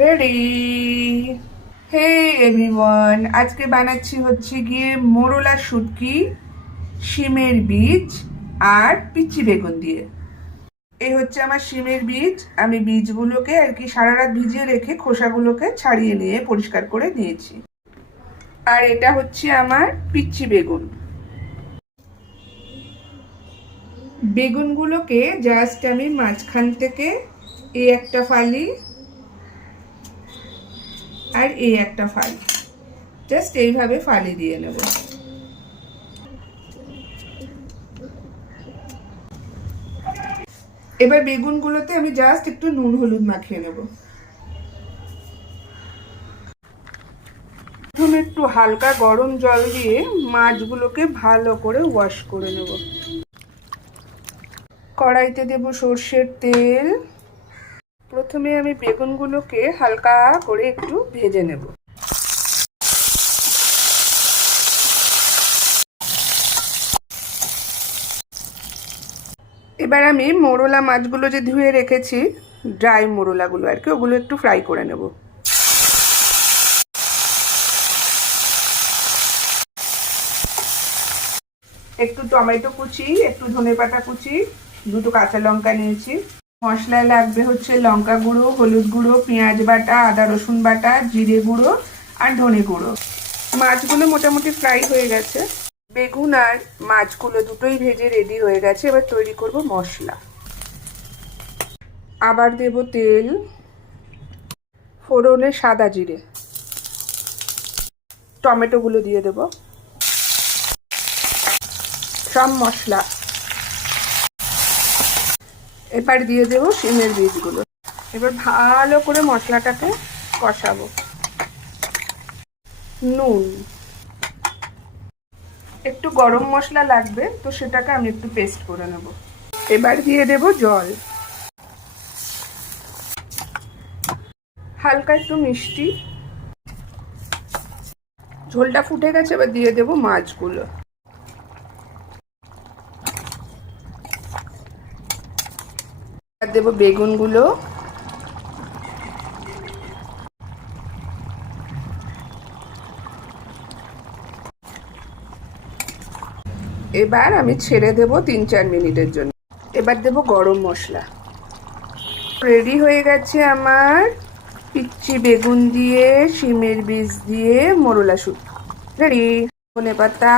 Ready. হে everyone, আজকে বানাচ্ছি হচ্ছে গিয়ে মোরলা শুটকি, শিমের বীজ আর পিচ্চি বেগুন দিয়ে। এই হচ্ছে আমার শিমের বীজ। আমি বীজগুলোকে আর কি সারা রাত ভিজিয়ে রেখে খোসাগুলোকে ছাড়িয়ে নিয়ে পরিষ্কার করে নিয়েছি। আর এটা হচ্ছে আমার পিচ্চি বেগুন। বেগুনগুলোকে জাস্ট আমি মাঝখান থেকে এই একটা ফালি আর এই একটা ফালি, জাস্ট এইভাবে ফালি দিয়ে নেব। এবার বেগুনগুলোতে আমি জাস্ট একটু নুন হলুদ মাখিয়ে নেব। প্রথমে একটু হালকা গরম জল দিয়ে মাছগুলোকে ভালো করে ওয়াশ করে নেব। কড়াইতে দেব সর্ষের তেল। প্রথমে আমি বেগুনগুলোকে হালকা করে একটু ভেজে নেব। এবার আমি মোরলা মাছগুলো যে ধুয়ে রেখেছি, ড্রাই মোরলাগুলো আর কি, ওগুলো একটু ফ্রাই করে নেব। একটু টমেটো কুচি, একটু ধনেপাতা কুচি, দুটো কাঁচা লঙ্কা নিয়েছি। মশলায় লাগবে হচ্ছে লঙ্কা গুঁড়ো, হলুদ গুঁড়ো, পেঁয়াজ বাটা, আদা রসুন বাটা, জিরে গুঁড়ো আর ধনে গুঁড়ো। মাছগুলো মোটামুটি ফ্রাই হয়ে গেছে। বেগুন আর মাছগুলো দুটোই ভেজে রেডি হয়ে গেছে। এবার তৈরি করব মশলা। আবার দেব তেল, ফোড়নে সাদা জিরে, টমেটোগুলো দিয়ে দেব, সব মশলা। এবার দিয়ে দেবো শিমের বীজগুলো। এবার ভালো করে মশলাটাকে কষাবো। নুন, একটু গরম মশলা লাগবে, তো সেটাকে আমি একটু পেস্ট করে নেব। এবার দিয়ে দেব জল, হালকা একটু মিষ্টি। ঝোলটা ফুটে গেছে, এবার দিয়ে দেব মাছগুলো। আর দেব বেগুনগুলো। এবার আমি ছেড়ে দেব 3-4 মিনিটের জন্য। এবার দেব গরম মশলা। রেডি হয়ে গেছে আমার পিচ্চি বেগুন দিয়ে শিমের বীজ দিয়ে মোরলা শুটকি রেডি। ধনেপাতা,